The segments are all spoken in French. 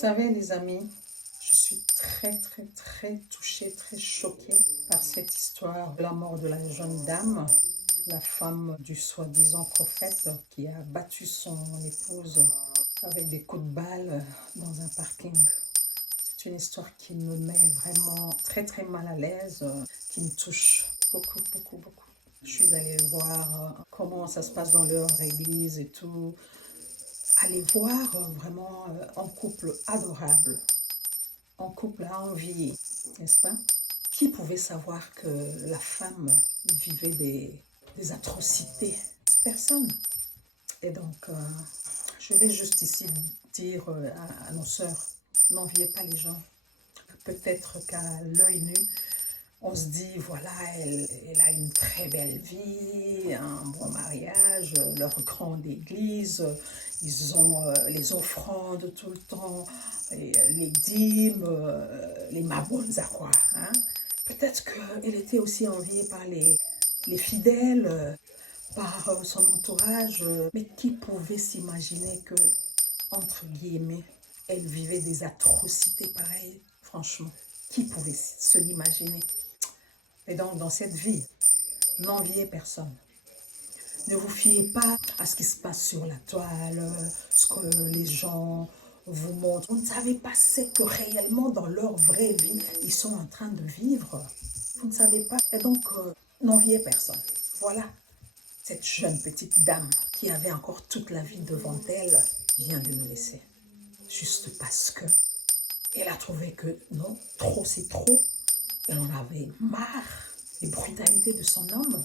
savez, les amis, je suis très touchée, très choquée par cette histoire de la mort de la jeune dame, la femme du soi-disant prophète qui a battu son épouse avec des coups de balle dans un parking. C'est une histoire qui me met vraiment très mal à l'aise, qui me touche beaucoup. Je suis allée voir comment ça se passe dans leur église et tout. Aller voir vraiment un couple adorable, un couple à envier, n'est-ce pas? Qui pouvait savoir que la femme vivait des atrocités? Personne. Et donc, je vais juste ici dire à nos sœurs, n'enviez pas les gens. Peut-être qu'à l'œil nu, on se dit, voilà, elle a une très belle vie, un bon mariage, leur grande église, ils ont les offrandes tout le temps, les dîmes, les mabonza, quoi. Hein? Peut-être qu'elle était aussi enviée par les fidèles, par son entourage, mais qui pouvait s'imaginer que, entre guillemets, elle vivait des atrocités pareilles, franchement. Qui pouvait se l'imaginer? Et donc, dans cette vie, n'enviez personne. Ne vous fiez pas à ce qui se passe sur la toile, ce que les gens vous montrent. Vous ne savez pas ce que réellement, dans leur vraie vie, ils sont en train de vivre. Vous ne savez pas. Et donc, n'enviez personne. Voilà. Cette jeune petite dame qui avait encore toute la vie devant elle vient de nous laisser. Juste parce que elle a trouvé que non, trop c'est trop. Elle en avait marre des brutalités de son homme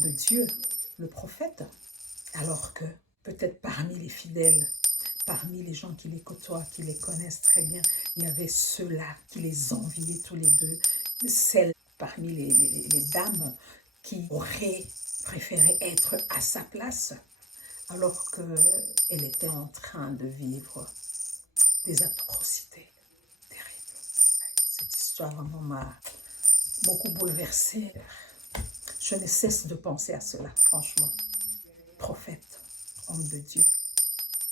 de Dieu, le prophète. Alors que peut-être parmi les fidèles, parmi les gens qui les côtoient, qui les connaissent très bien, il y avait ceux-là qui les enviaient tous les deux, celles parmi les dames qui auraient préféré être à sa place, alors qu'elle était en train de vivre des atrocités terribles. Cette histoire vraiment m'a beaucoup bouleversée. Je ne cesse de penser à cela, franchement. Prophète, homme de Dieu,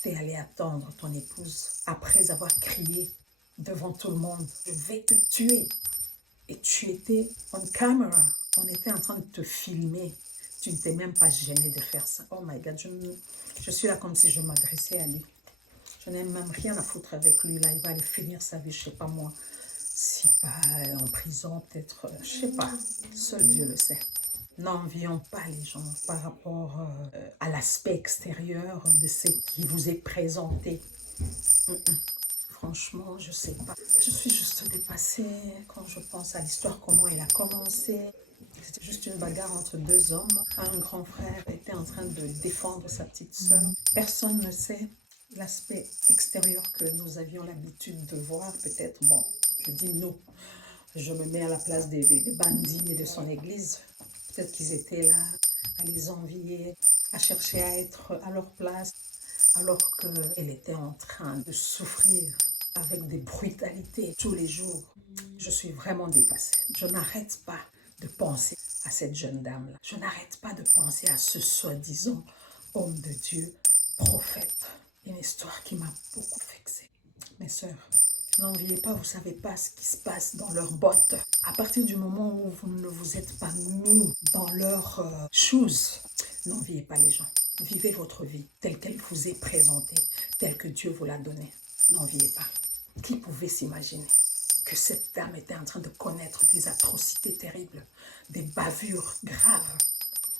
t'es allé attendre ton épouse après avoir crié devant tout le monde, je vais te tuer. Et tu étais on camera, on était en train de te filmer. Tu ne t'es même pas gêné de faire ça. Oh my God, je suis là comme si je m'adressais à lui. Je n'ai même rien à foutre avec lui. Là, il va aller finir sa vie, je ne sais pas moi. Si pas en prison, peut-être, je ne sais pas. Seul Dieu le sait. N'envions pas les gens par rapport à l'aspect extérieur de ce qui vous est présenté. Franchement, je ne sais pas. Je suis juste dépassée quand je pense à l'histoire, comment elle a commencé. C'était juste une bagarre entre deux hommes. Un grand frère était en train de défendre sa petite sœur. Personne ne sait l'aspect extérieur que nous avions l'habitude de voir. Peut-être, bon, je dis nous. Je me mets à la place des bandits et de son église. Peut-être qu'ils étaient là à les envier, à chercher à être à leur place, alors qu'elle était en train de souffrir avec des brutalités tous les jours. Je suis vraiment dépassée. Je n'arrête pas de penser à cette jeune dame-là. Je n'arrête pas de penser à ce soi-disant homme de Dieu, prophète. Une histoire qui m'a beaucoup vexée. Mes sœurs, n'enviez pas, vous ne savez pas ce qui se passe dans leurs bottes. À partir du moment où vous ne vous êtes pas mis dans leurs shoes, n'enviez pas les gens. Vivez votre vie telle qu'elle vous est présentée, telle que Dieu vous l'a donnée. N'enviez pas. Qui pouvait s'imaginer que cette dame était en train de connaître des atrocités terribles, des bavures graves,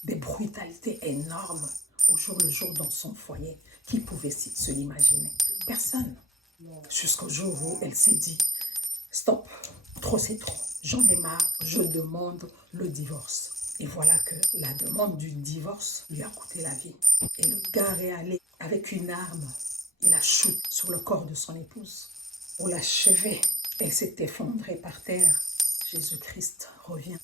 des brutalités énormes au jour le jour dans son foyer? Qui pouvait se l'imaginer? Personne. Jusqu'au jour où elle s'est dit, stop, trop c'est trop, j'en ai marre, je demande le divorce. Et voilà que la demande du divorce lui a coûté la vie. Et le gars est allé avec une arme, il a shooté sur le corps de son épouse. On l'a achevée, elle s'est effondrée par terre. Jésus-Christ revient.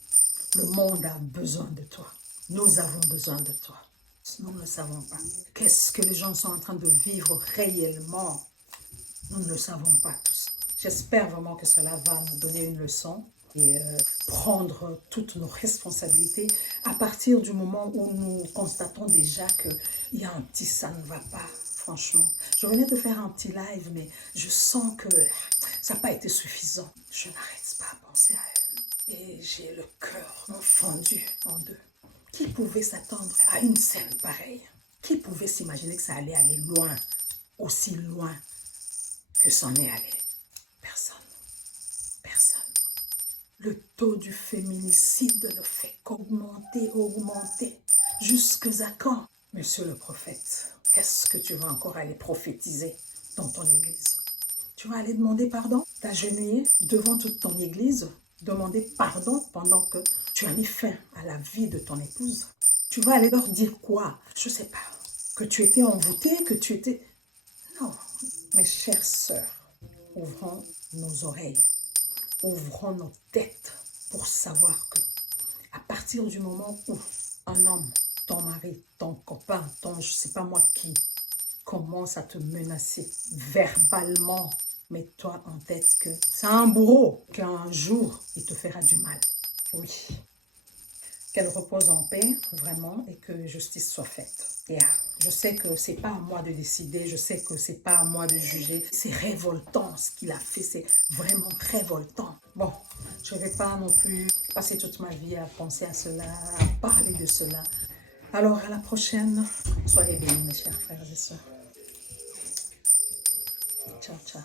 Le monde a besoin de toi. Nous avons besoin de toi. Nous ne le savons pas. Qu'est-ce que les gens sont en train de vivre réellement? Nous ne le savons pas tous. J'espère vraiment que cela va nous donner une leçon et prendre toutes nos responsabilités à partir du moment où nous constatons déjà qu'il y a un petit ça ne va pas. franchement. Je venais de faire un petit live, mais je sens que ça n'a pas été suffisant. Je n'arrête pas à penser à eux. Et j'ai le cœur fendu en deux. Qui pouvait s'attendre à une scène pareille? Qui pouvait s'imaginer que ça allait aller loin, aussi loin que c'en est allé? Personne. Personne. Le taux du féminicide ne fait qu'augmenter, augmenter. Jusque à quand, monsieur le prophète? Qu'est-ce que tu vas encore aller prophétiser dans ton église? Tu vas aller demander pardon? T'agenouiller devant toute ton église, demander pardon pendant que tu as mis fin à la vie de ton épouse? Tu vas aller leur dire quoi? Je ne sais pas. Que tu étais envoûtée, que tu étais... Non, mes chères sœurs, ouvrons nos oreilles, ouvrons nos têtes pour savoir que à partir du moment où un homme, ton mari, ton copain, ton je ne sais pas moi qui, commence à te menacer verbalement, mets-toi en tête que c'est un bourreau, qu'un jour, il te fera du mal. Oui. Qu'elle repose en paix, vraiment, et que justice soit faite. Yeah. Je sais que c'est pas à moi de décider, je sais que c'est pas à moi de juger. C'est révoltant ce qu'il a fait, c'est vraiment révoltant. Bon, je ne vais pas non plus passer toute ma vie à penser à cela, à parler de cela. Alors, à la prochaine. Soyez bénis, mes chers frères et sœurs. Ciao, ciao.